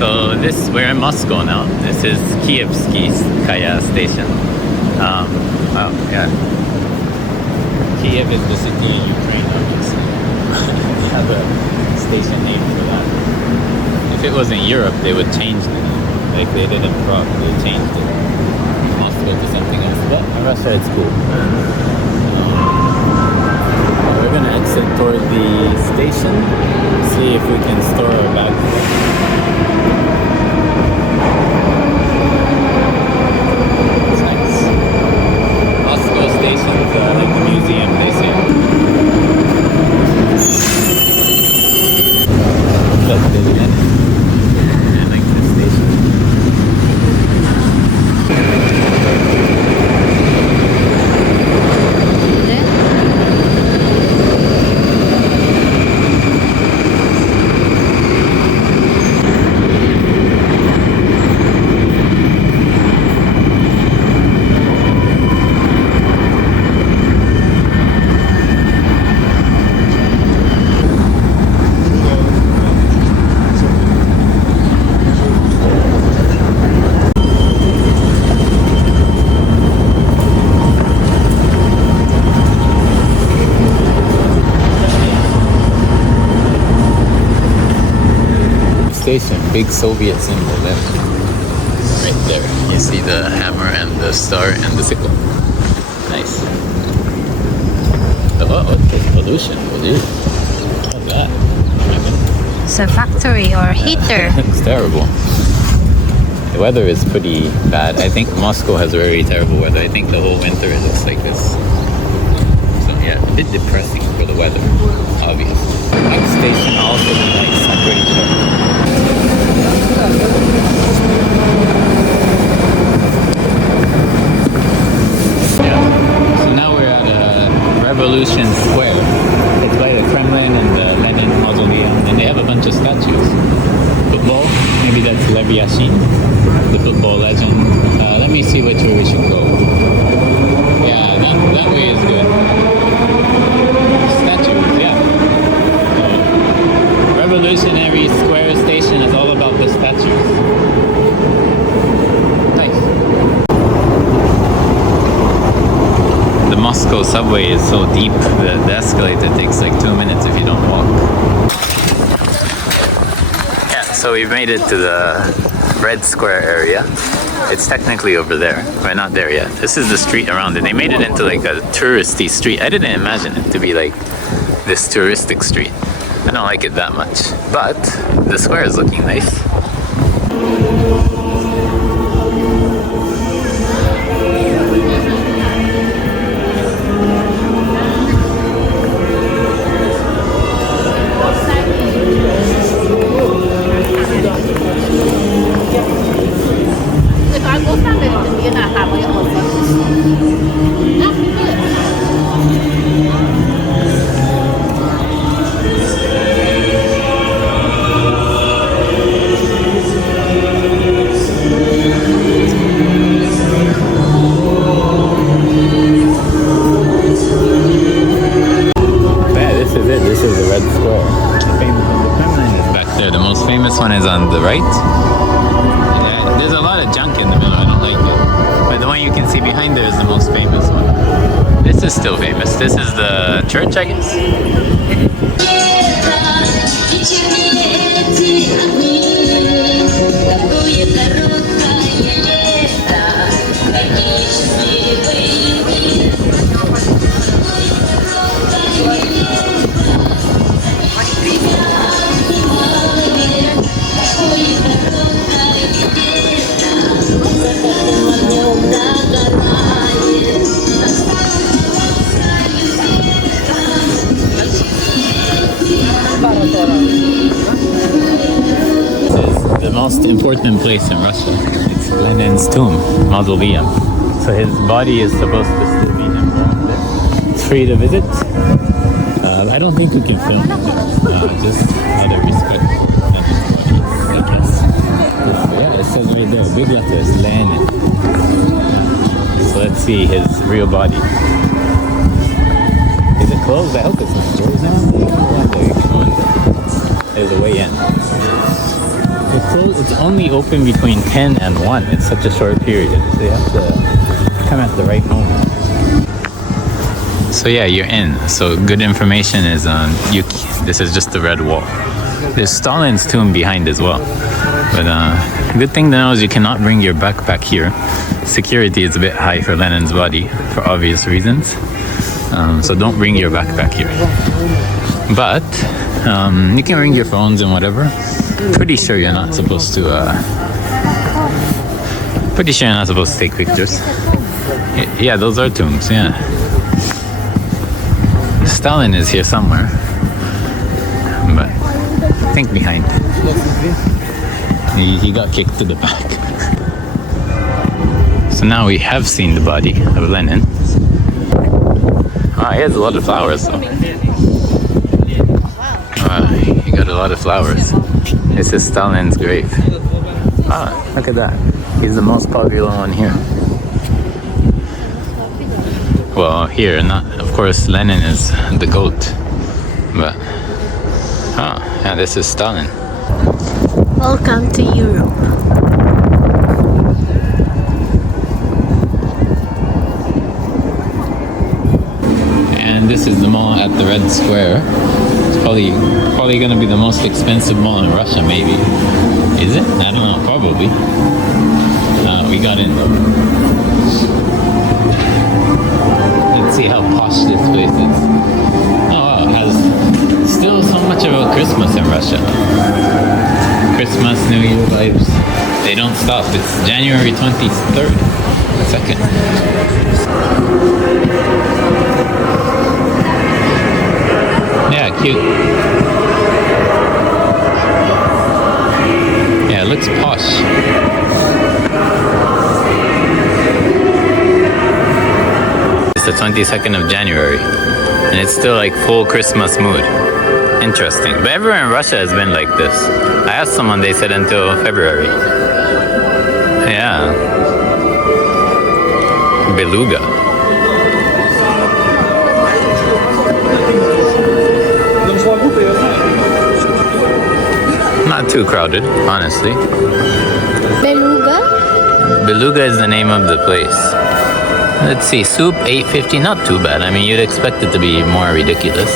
So we're in Moscow now. This is Kievskaya station. Wow, yeah. Kiev is the city in Ukraine, obviously. We have a station name for that. If it was in Europe, they would change the name. Like they did in Prague, they changed it. Moscow to something else. But in Russia, it's cool. We're gonna exit toward the station, see if we can store our bags. It's nice. Moscow stations are like the museum, they say. Look, there's Lenin. I like this station. Station, big Soviet symbol there. Right there. You see the hammer and the star and the sickle. Nice. Oh, what's this pollution? What is that? It's a factory or heater. It's terrible. The weather is pretty bad. I think Moscow has very terrible weather. I think the whole winter it looks like this. So yeah, a bit depressing for the weather, obviously. Next station also nice, I'm pretty sure. Yeah. So now we're at Revolution Square. It's by the Kremlin and the Lenin mausoleum, and they have a bunch of statues. Football, maybe that's Lev Yashin, the football legend. Let me see which way we should go. Yeah, that way is good. Statues, yeah. Revolutionary Square Station is all about the statues. Nice. The Moscow subway is so deep that the escalator takes like 2 minutes if you don't walk. Yeah, so we've made it to the Red Square area. It's technically over there. We're not there yet. This is the street around it. They made it into like a touristy street. I didn't imagine it to be like this touristic street. I don't like it that much, but the square is looking nice. One is on the right. Yeah, there's a lot of junk in the middle, I don't like it. But the one you can see behind there is the most famous one. This is still famous. This is the church, I guess. The most important place in Russia. It's Lenin's tomb, mausoleum. So his body is supposed to still be him around there. It's free to visit. I don't think we can film it. Just out of respect. Yeah, it says right there, big letters, Lenin. Yeah. So let's see his real body. Is it closed? I hope it's not closed now. There's a way in. it's only open between 10 and 1. It's such a short period. So you have to come at the right moment. So yeah, you're in. So good information is this is just the red wall. There's Stalin's tomb behind as well. But good thing to know is you cannot bring your backpack here. Security is a bit high for Lenin's body for obvious reasons. So don't bring your backpack here. But you can bring your phones and whatever. Pretty sure you're not supposed to take pictures. Yeah, those are tombs, yeah. Stalin is here somewhere. But I think behind. He got kicked to the back. So now we have seen the body of Lenin. He has a lot of flowers though. He got a lot of flowers. This is Stalin's grave. Look at that. He's the most popular one here. Well, here, not, of course, Lenin is the GOAT. But, yeah, this is Stalin. Welcome to Europe. And this is the mall at the Red Square. It's probably gonna be the most expensive mall in Russia, maybe. Is it? I don't know, probably. We got in. Let's see how posh this place is. Oh wow, it has still so much about Christmas in Russia. Christmas, New Year vibes. They don't stop. It's January 23rd. Second. Yeah, cute. Yeah, it looks posh. It's the 22nd of January, and it's still like full Christmas mood. Interesting. But everywhere in Russia has been like this. I asked someone, they said until February. Yeah. Beluga. Not too crowded, honestly. Beluga? Beluga is the name of the place. Let's see, soup, $8.50, not too bad. I mean, you'd expect it to be more ridiculous.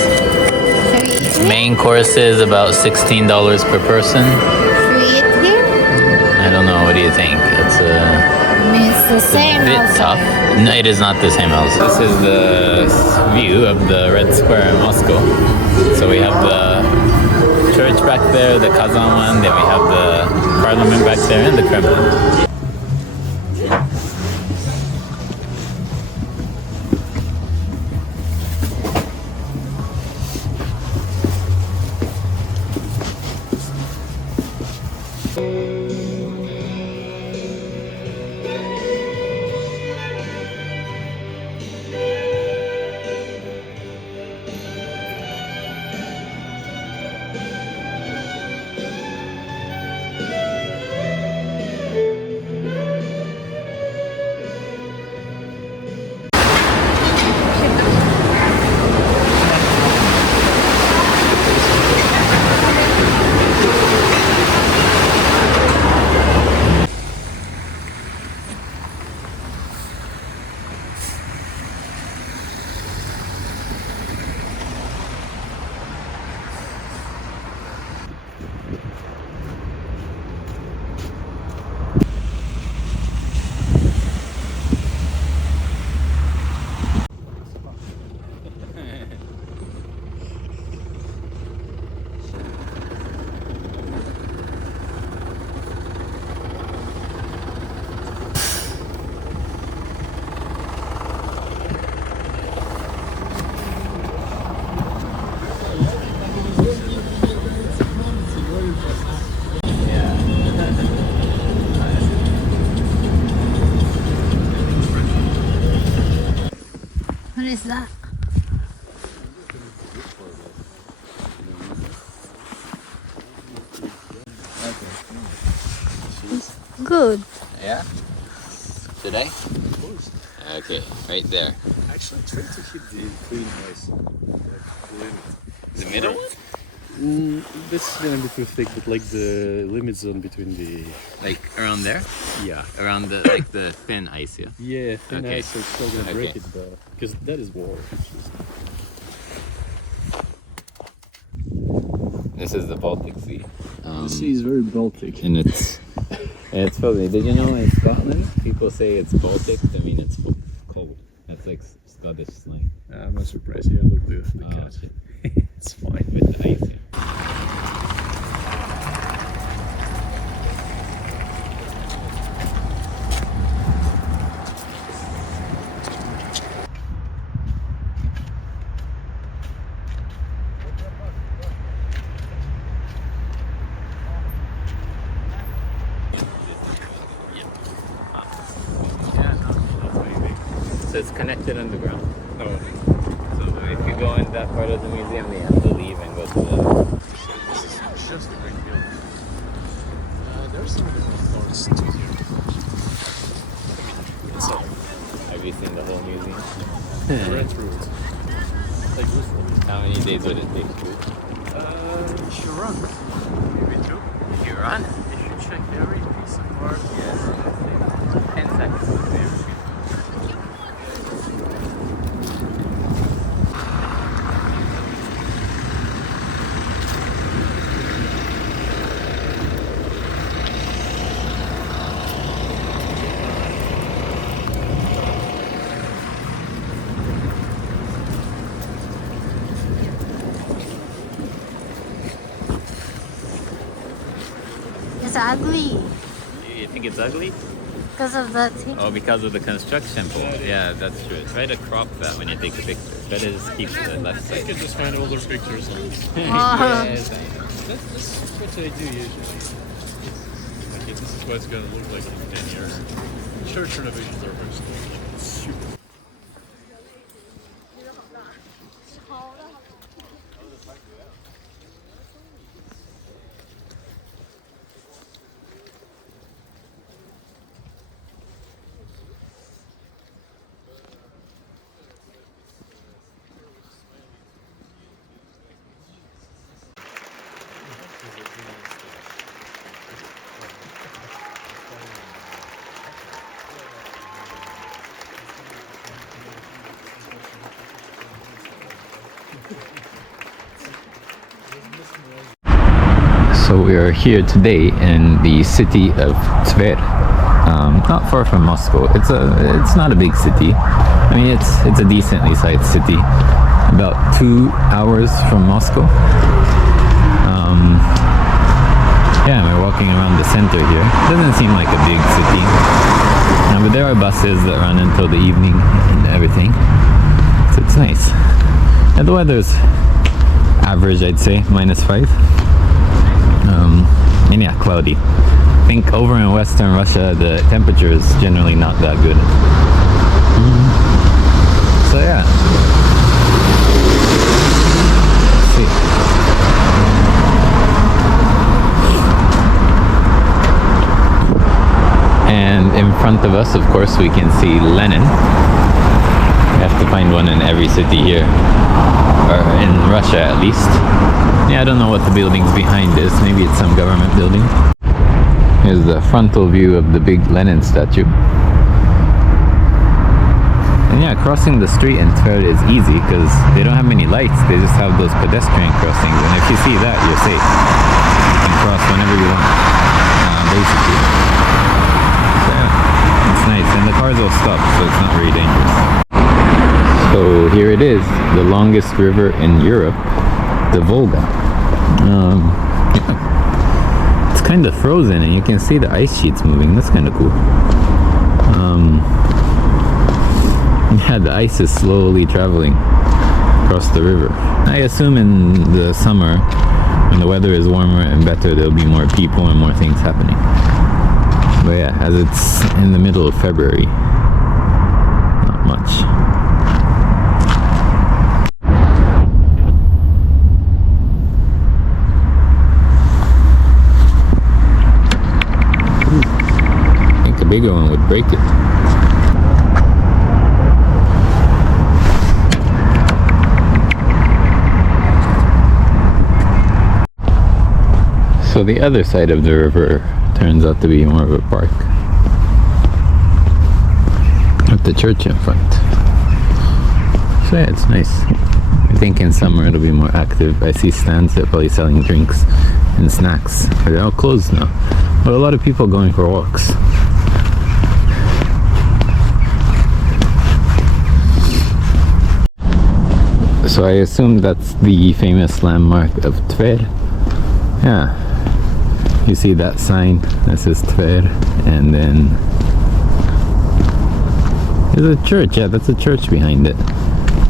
Main course is about $16 per person. Free it here? I don't know, what do you think? It's The same a bit tough. No, it is not the same house. This is the view of the Red Square in Moscow. So we have the church back there, the Kazan one, then we have the parliament back there, and the Kremlin. What is that? It's good. Yeah? Should I? Of course. Okay, right there. Actually, try to hit the green eyes. The middle one? This is gonna be too thick, but like the limit zone between the Like around there? yeah Around the like the thin ice, yeah. yeah thin Okay. ice, so it's still gonna break Okay. it, but because that is war. It's just, This is the Baltic Sea. the sea is very Baltic. And it's funny. Did you know in Scotland people say it's Baltic to mean it's cold? That's like Scottish slang. I'm not surprised. Yeah, look the Oh, cat. shit. It's fine. With the ice, yeah. So it's connected underground. Oh, So if you go in that part of the museum, you have to leave and go to the other. this is just a great building. There's some different parts to here. It's up. Have you seen the whole museum? I read through it. Like literally. How many days would it take you? You should run. Maybe two. If you run? You should check every piece of art. Yes. 10 seconds. There. It's ugly You think it's ugly? because of the thing. Oh, because of the construction pole. Yeah, that's true. Try to crop that when you take a picture. Try to just keep the left I side. could just find older pictures on it. Yes, That's what I do usually. Like, this is what it's gonna look like in 10 years. Church renovations are very slow. Like, it's super. So we are here today in the city of Tver, not far from Moscow. It's not a big city. I mean, it's a decently sized city, about 2 hours from Moscow. Yeah, we're walking around the center here. Doesn't seem like a big city, but there are buses that run until the evening and everything. So it's nice. And the weather's average, I'd say, -5. And yeah, cloudy. I think over in Western Russia the temperature is generally not that good. So yeah. Let's see. And in front of us, of course, we can see Lenin. We have to find one in every city here, or in Russia at least. Yeah, I don't know what the buildings behind is. Maybe it's some government building. Here's the frontal view of the big Lenin statue. And yeah, crossing the street in Tver is easy because they don't have many lights. They just have those pedestrian crossings. And if you see that, you're safe. You can cross whenever you want, basically. So yeah, it's nice. And the cars will stop, so it's not very dangerous. So here it is, the longest river in Europe, the Volga. Yeah. It's kind of frozen and you can see the ice sheets moving. That's kind of cool. Yeah, the ice is slowly traveling across the river. I assume in the summer, when the weather is warmer and better, there'll be more people and more things happening. But yeah, as it's in the middle of February, not much. I think a bigger one would break it. So the other side of the river turns out to be more of a park, with the church in front. So yeah, it's nice. I think in summer it'll be more active. I see stands that are probably selling drinks and snacks. They're all closed now, but a lot of people going for walks. So I assume that's the famous landmark of Tver. Yeah, you see that sign that says Tver, and then there's a church. Yeah, that's a church behind it.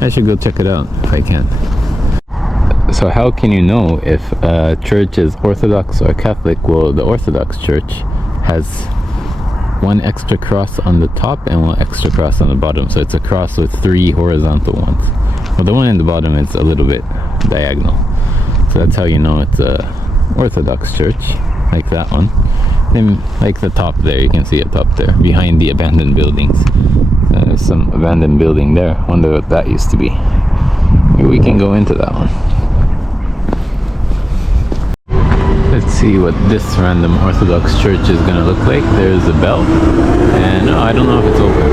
I should go check it out if I can. So how can you know if a church is Orthodox or Catholic? Well, the Orthodox Church has one extra cross on the top and one extra cross on the bottom. So it's a cross with 3 horizontal ones. Well, the one in the bottom is a little bit diagonal. So that's how you know it's a Orthodox church, like that one. Then like the top there, you can see it up there, behind the abandoned buildings. There's some abandoned building there. Wonder what that used to be. Maybe we can go into that one. Let's see what this random Orthodox church is gonna look like. There's a bell, and I don't know if it's open.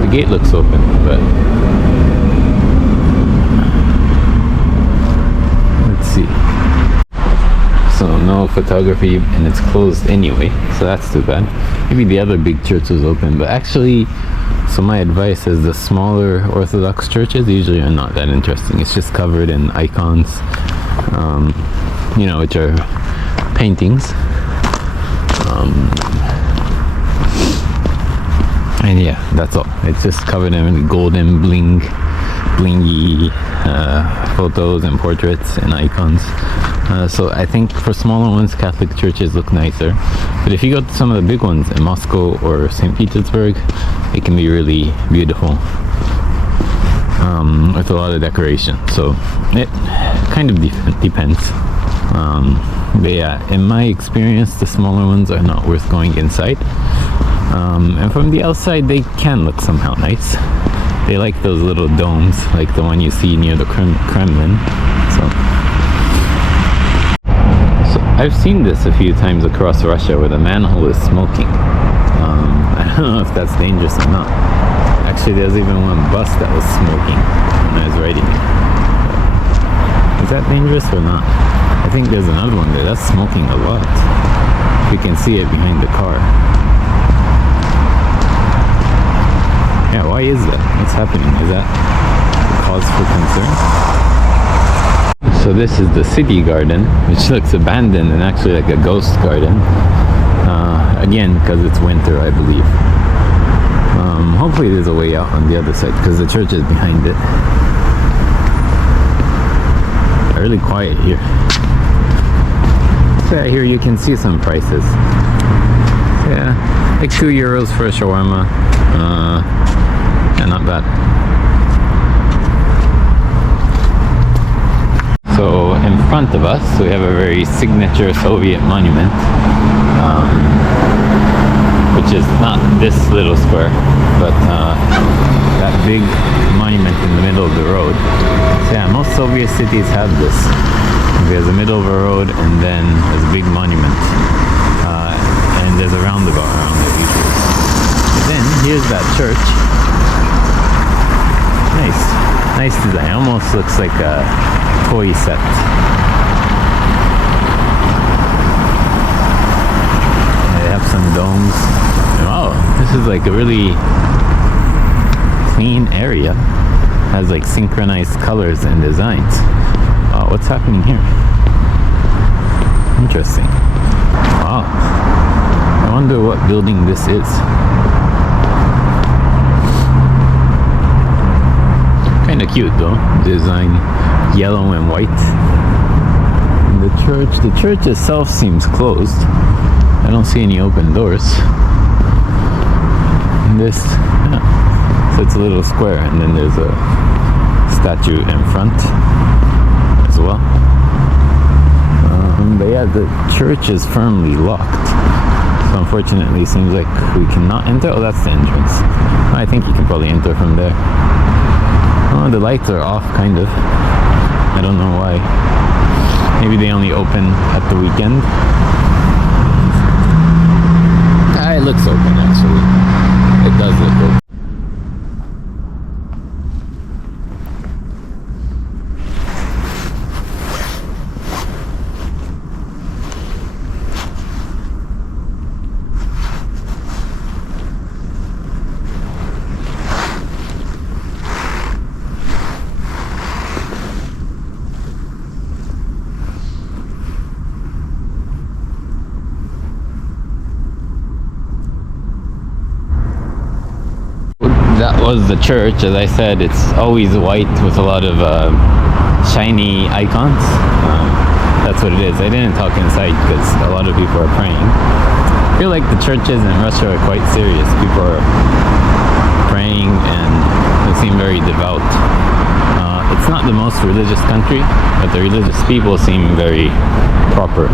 The gate looks open, but let's see. So no photography, and it's closed anyway, so that's too bad. Maybe the other big church was open, but actually, so my advice is the smaller Orthodox churches usually are not that interesting. It's just covered in icons, you know, which are paintings. And yeah, that's all. It's just covered in golden blingy photos and portraits and icons. So I think for smaller ones, Catholic churches look nicer. But if you go to some of the big ones in Moscow or St. Petersburg, it can be really beautiful, with a lot of decoration. So it kind of depends. But yeah, in my experience, the smaller ones are not worth going inside. And from the outside, they can look somehow nice. They like those little domes, like the one you see near the Kremlin. So I've seen this a few times across Russia where the manhole is smoking. I don't know if that's dangerous or not. Actually, there's even one bus that was smoking when I was riding it. Is that dangerous or not? I think there's another one there that's smoking a lot. You can see it behind the car. Yeah, why is that? What's happening? Is that cause for concern? So this is the city garden, which looks abandoned and actually like a ghost garden. Again, because it's winter, I believe. Hopefully there's a way out on the other side, because the church is behind it. Really quiet here. So yeah, here you can see some prices. So yeah, like €2 for a shawarma. Yeah, not bad. So in front of us, we have a very signature Soviet monument, which is not this little square, but that big monument in the middle of the road. So yeah, most Soviet cities have this. There's a middle of a road, and then there's a big monument, and there's a roundabout around it usually. But then here's that church. Nice design. Almost looks like a toy set. They have some domes. Wow, this is like a really clean area. Has like synchronized colors and designs. Wow, what's happening here? Interesting. Wow. I wonder what building this is. Kind of cute though. Design yellow and white. And the church itself seems closed. I don't see any open doors. And this, yeah. So it's a little square, and then there's a statue in front as well. But yeah, the church is firmly locked. So unfortunately, it seems like we cannot enter. Oh, that's the entrance. I think you can probably enter from there. Oh, the lights are off, kind of. I don't know why. Maybe they only open at the weekend. It looks open actually. It does look open. That was the church. As I said, it's always white with a lot of shiny icons. That's what it is. I didn't talk inside because a lot of people are praying. I feel like the churches in Russia are quite serious. People are praying and they seem very devout. It's not the most religious country, but the religious people seem very proper,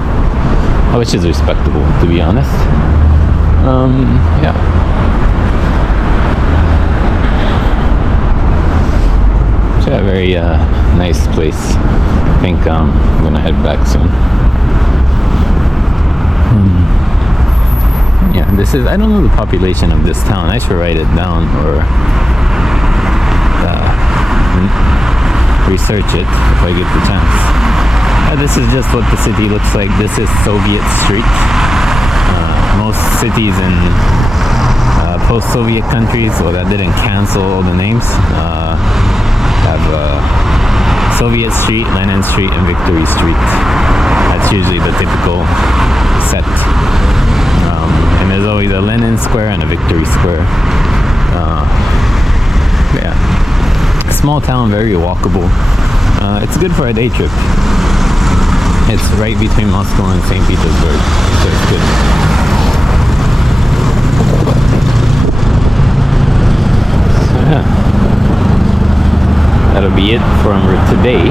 which is respectable, to be honest. Yeah. A very nice place. I think I'm gonna head back soon. Yeah, this is, I don't know the population of this town. I should write it down or research it if I get the chance. This is just what the city looks like. This is Soviet Street. Most cities in post-Soviet countries, well, that didn't cancel all the names, have Soviet Street, Lenin Street, and Victory Street. That's usually the typical set. And there's always a Lenin Square and a Victory Square. Yeah. Small town, very walkable. It's good for a day trip. It's right between Moscow and St. Petersburg, so it's good. So yeah. That'll be it for today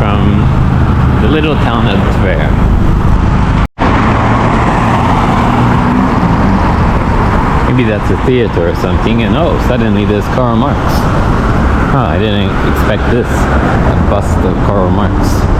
from the little town of Tver. Maybe that's a theater or something, and oh, suddenly there's Karl Marx. I didn't expect this. A bust of Karl Marx.